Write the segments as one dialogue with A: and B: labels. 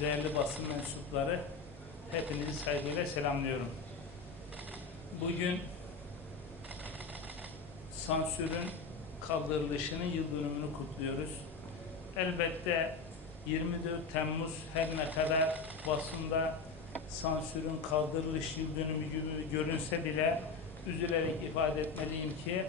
A: değerli basın mensupları, hepinizi saygıyla selamlıyorum. Bugün sansürün kaldırılışının yıl dönümünü kutluyoruz. Elbette 24 Temmuz her ne kadar basında sansürün kaldırılış yıl dönümü gibi görünse bile üzülerek ifade etmeliyim ki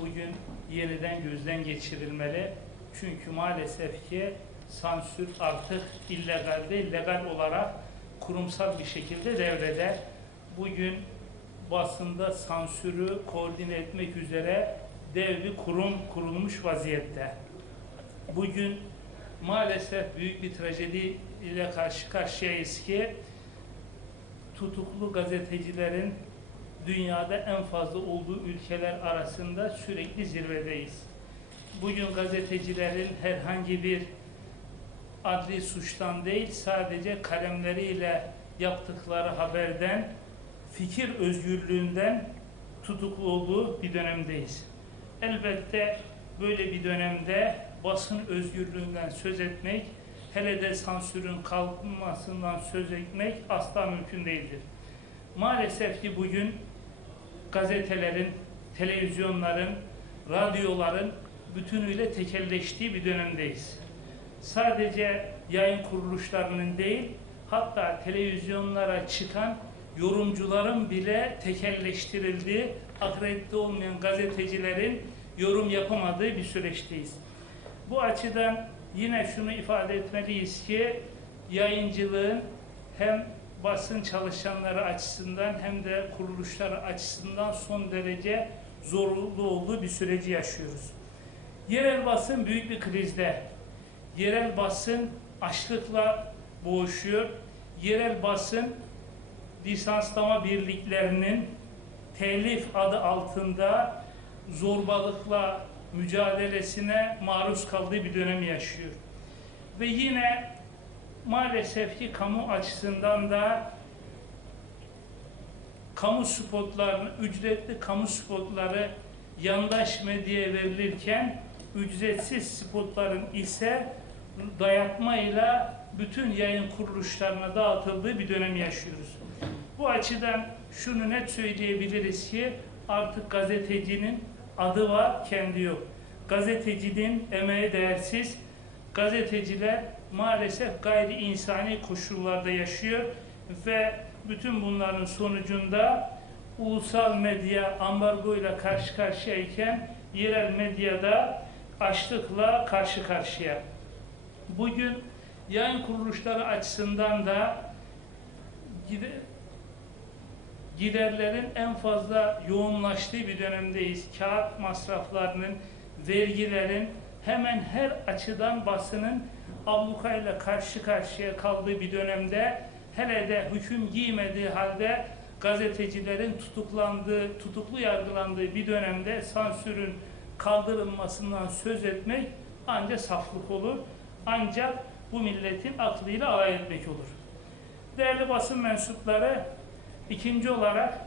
A: bugün yeniden gözden geçirilmeli. Çünkü maalesef ki sansür artık illegal değil, legal olarak kurumsal bir şekilde devrede. Bugün basında sansürü koordine etmek üzere dev bir kurum kurulmuş vaziyette. Bugün maalesef büyük bir trajedi ile karşı karşıyayız ki tutuklu gazetecilerin dünyada en fazla olduğu ülkeler arasında sürekli zirvedeyiz. Bugün gazetecilerin herhangi bir adli suçtan değil sadece kalemleriyle yaptıkları haberden fikir özgürlüğünden tutuklu olduğu bir dönemdeyiz. Elbette böyle bir dönemde basın özgürlüğünden söz etmek, hele de sansürün kalkmasından söz etmek asla mümkün değildir. Maalesef ki bugün gazetelerin, televizyonların, radyoların bütünüyle tekelleştiği bir dönemdeyiz. Sadece yayın kuruluşlarının değil, hatta televizyonlara çıkan yorumcuların bile tekelleştirildiği, akredite olmayan gazetecilerin yorum yapamadığı bir süreçteyiz. Bu açıdan yine şunu ifade etmeliyiz ki yayıncılığın hem basın çalışanları açısından hem de kuruluşları açısından son derece zorlu olduğu bir süreci yaşıyoruz. Yerel basın büyük bir krizde. Yerel basın açlıkla boğuşuyor. Yerel basın lisanslama birliklerinin telif adı altında zorbalıkla mücadelesine maruz kaldığı bir dönem yaşıyor. Ve yine maalesef ki kamu açısından da kamu spotlarını, ücretli kamu spotları yandaş medyaya verilirken ücretsiz spotların ise dayatmayla bütün yayın kuruluşlarına dağıtıldığı bir dönem yaşıyoruz. Bu açıdan şunu net söyleyebiliriz ki artık gazetecinin adı var, kendi yok. Gazetecinin emeği değersiz. Gazeteciler maalesef gayri insani koşullarda yaşıyor ve bütün bunların sonucunda ulusal medya ambargo ile karşı karşıyayken yerel medyada açlıkla karşı karşıya. Bugün yayın kuruluşları açısından da giderlerin en fazla yoğunlaştığı bir dönemdeyiz. Kağıt masraflarının, vergilerin hemen her açıdan basının ablukayla karşı karşıya kaldığı bir dönemde hele de hüküm giymediği halde gazetecilerin tutuklandığı, tutuklu yargılandığı bir dönemde sansürün kaldırılmasından söz etmek ancak saflık olur. Ancak bu milletin aklıyla alay etmek olur. Değerli basın mensupları, ikinci olarak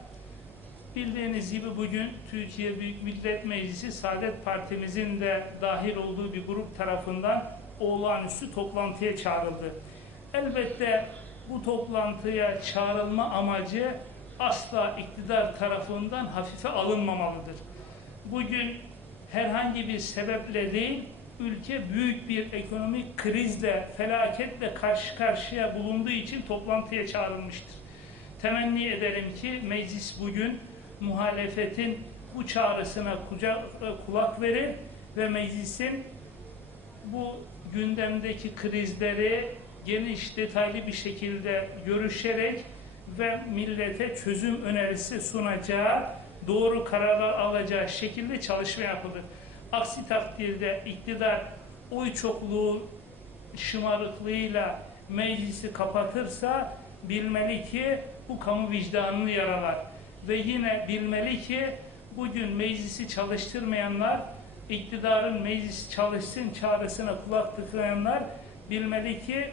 A: bildiğiniz gibi bugün Türkiye Büyük Millet Meclisi Saadet Partimizin de dahil olduğu bir grup tarafından olağanüstü toplantıya çağrıldı. Elbette bu toplantıya çağrılma amacı asla iktidar tarafından hafife alınmamalıdır. Bugün herhangi bir sebeple değil, ülke büyük bir ekonomik krizle, felaketle karşı karşıya bulunduğu için toplantıya çağrılmıştır. Temenni ederim ki meclis bugün muhalefetin bu çağrısına kucak, kulak verir ve meclisin bu gündemdeki krizleri geniş, detaylı bir şekilde görüşerek ve millete çözüm önerisi sunacağı, doğru kararlar alacağı şekilde çalışma yapılır. Aksi takdirde iktidar oy çokluğu şımarıklığıyla meclisi kapatırsa bilmeli ki bu kamu vicdanını yaralar. Ve yine bilmeli ki bugün meclisi çalıştırmayanlar, iktidarın meclis çalışsın çağrısına kulak tıkayanlar bilmeli ki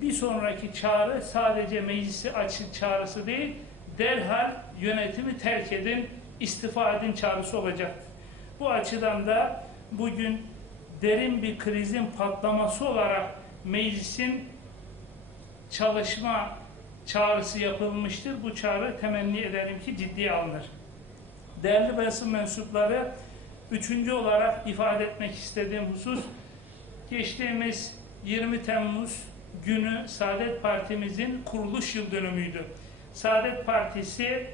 A: bir sonraki çağrı sadece meclisi açın çağrısı değil, derhal yönetimi terk edin, istifa edin çağrısı olacaktır. Bu açıdan da bugün derin bir krizin patlaması olarak meclisin çalışma çağrısı yapılmıştır. Bu çağrı temenni ederim ki ciddiye alınır. Değerli basın mensupları, üçüncü olarak ifade etmek istediğim husus, geçtiğimiz 20 Temmuz günü Saadet Partimizin kuruluş yıl dönümüydü. Saadet Partisi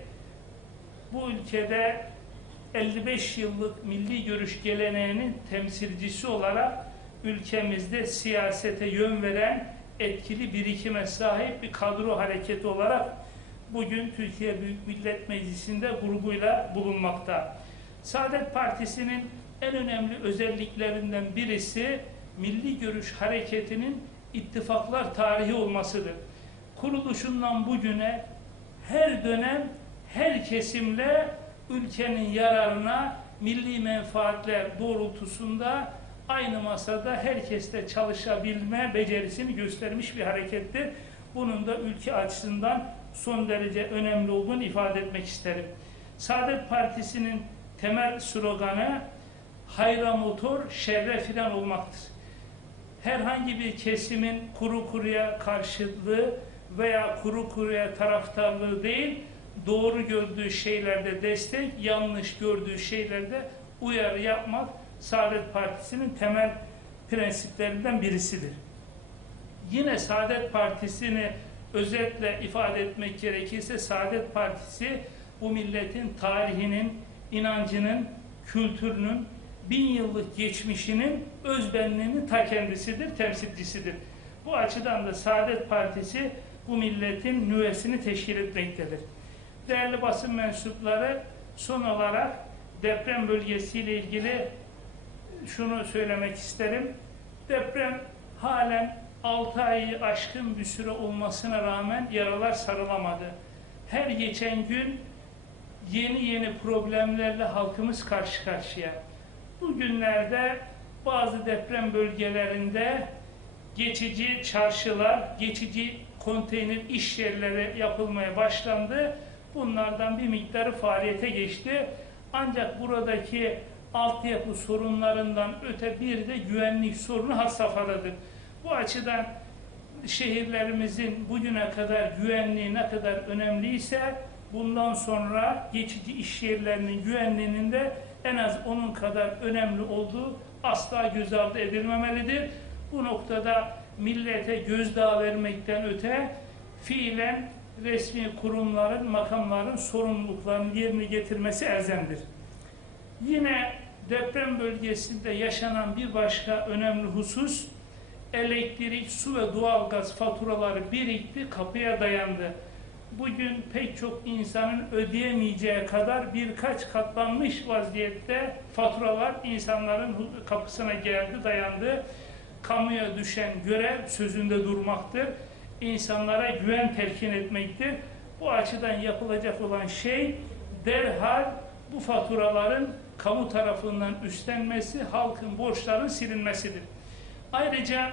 A: bu ülkede 55 yıllık milli görüş geleneğinin temsilcisi olarak ülkemizde siyasete yön veren etkili birikime sahip bir kadro hareketi olarak bugün Türkiye Büyük Millet Meclisi'nde grubuyla bulunmakta. Saadet Partisi'nin en önemli özelliklerinden birisi milli görüş hareketinin ittifaklar tarihi olmasıdır. Kuruluşundan bugüne her dönem her kesimle ülkenin yararına milli menfaatler doğrultusunda aynı masada herkesle çalışabilme becerisini göstermiş bir harekettir. Bunun da ülke açısından son derece önemli olduğunu ifade etmek isterim. Saadet Partisi'nin temel sloganı hayra motor, şerre filan olmaktır. Herhangi bir kesimin kuru kuruya karşıtlığı veya kuru kuruya taraftarlığı değil, doğru gördüğü şeylerde destek, yanlış gördüğü şeylerde uyarı yapmak Saadet Partisi'nin temel prensiplerinden birisidir. Yine Saadet Partisi'ni özetle ifade etmek gerekirse Saadet Partisi bu milletin tarihinin, inancının, kültürünün, bin yıllık geçmişinin özbenliğinin ta kendisidir, temsilcisidir. Bu açıdan da Saadet Partisi bu milletin nüvesini teşkil etmektedir. Değerli basın mensupları son olarak deprem bölgesiyle ilgili şunu söylemek isterim. Deprem halen 6 ayı aşkın bir süre olmasına rağmen yaralar sarılamadı. Her geçen gün yeni yeni problemlerle halkımız karşı karşıya. Bugünlerde bazı deprem bölgelerinde geçici çarşılar, geçici konteyner iş yerleri yapılmaya başlandı. Bunlardan bir miktarı faaliyete geçti. Ancak buradaki altyapı sorunlarından öte bir de güvenlik sorunu has safhadadır. Bu açıdan şehirlerimizin bugüne kadar güvenliği ne kadar önemliyse bundan sonra geçici iş yerlerinin güvenliğinin de en az onun kadar önemli olduğu asla göz ardı edilmemelidir. Bu noktada millete gözdağı vermekten öte fiilen resmi kurumların, makamların sorumluluklarını yerine getirmesi elzemdir. Yine deprem bölgesinde yaşanan bir başka önemli husus elektrik, su ve doğalgaz faturaları birikti, kapıya dayandı. Bugün pek çok insanın ödeyemeyeceği kadar birkaç katlanmış vaziyette faturalar insanların kapısına geldi, dayandı. Kamuya düşen görev sözünde durmaktır. İnsanlara güven telkin etmektir. Bu açıdan yapılacak olan şey derhal bu faturaların kamu tarafından üstlenmesi, halkın borçların silinmesidir. Ayrıca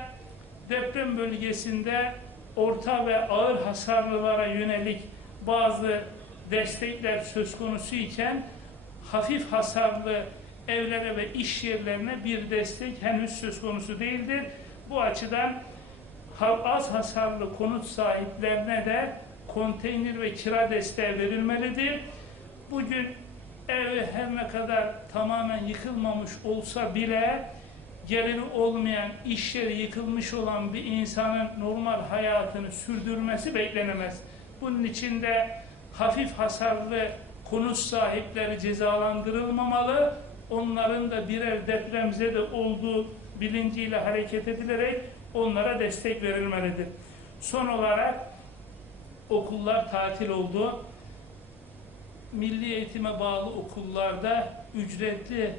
A: deprem bölgesinde orta ve ağır hasarlılara yönelik bazı destekler söz konusu iken hafif hasarlı evlere ve iş yerlerine bir destek henüz söz konusu değildir. Bu açıdan az hasarlı konut sahiplerine de konteyner ve kira desteği verilmelidir. Bugün evi her ne kadar tamamen yıkılmamış olsa bile geliri olmayan, iş yeri yıkılmış olan bir insanın normal hayatını sürdürmesi beklenemez. Bunun için de hafif hasarlı konut sahipleri cezalandırılmamalı, onların da birer depremzede olduğu bilinciyle hareket edilerek onlara destek verilmelidir. Son olarak okullar tatil oldu. Milli eğitime bağlı okullarda ücretli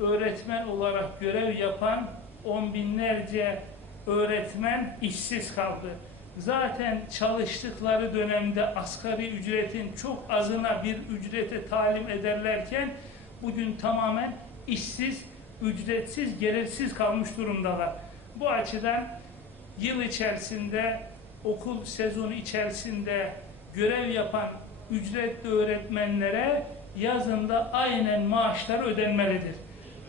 A: öğretmen olarak görev yapan on binlerce öğretmen işsiz kaldı. Zaten çalıştıkları dönemde asgari ücretin çok azına bir ücrete talim ederlerken bugün tamamen işsiz, ücretsiz, gelirsiz kalmış durumdalar. Bu açıdan yıl içerisinde okul sezonu içerisinde görev yapan ücretli öğretmenlere yazında aynen maaşları ödenmelidir.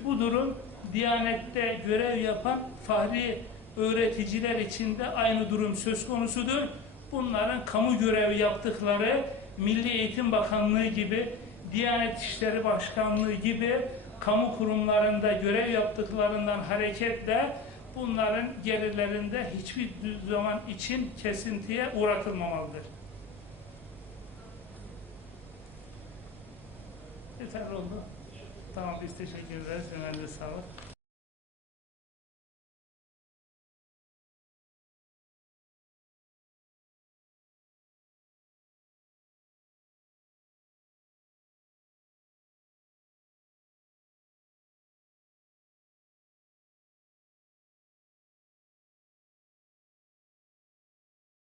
A: Bu durum Diyanet'te görev yapan fahri öğreticiler için de aynı durum söz konusudur. Bunların kamu görevi yaptıkları Milli Eğitim Bakanlığı gibi, Diyanet İşleri Başkanlığı gibi kamu kurumlarında görev yaptıklarından hareketle bunların gelirlerinde hiçbir zaman için kesintiye uğratılmamalıdır. Yeterli oldu. Tamam biz teşekkür ederiz. Ömer'e sağlık.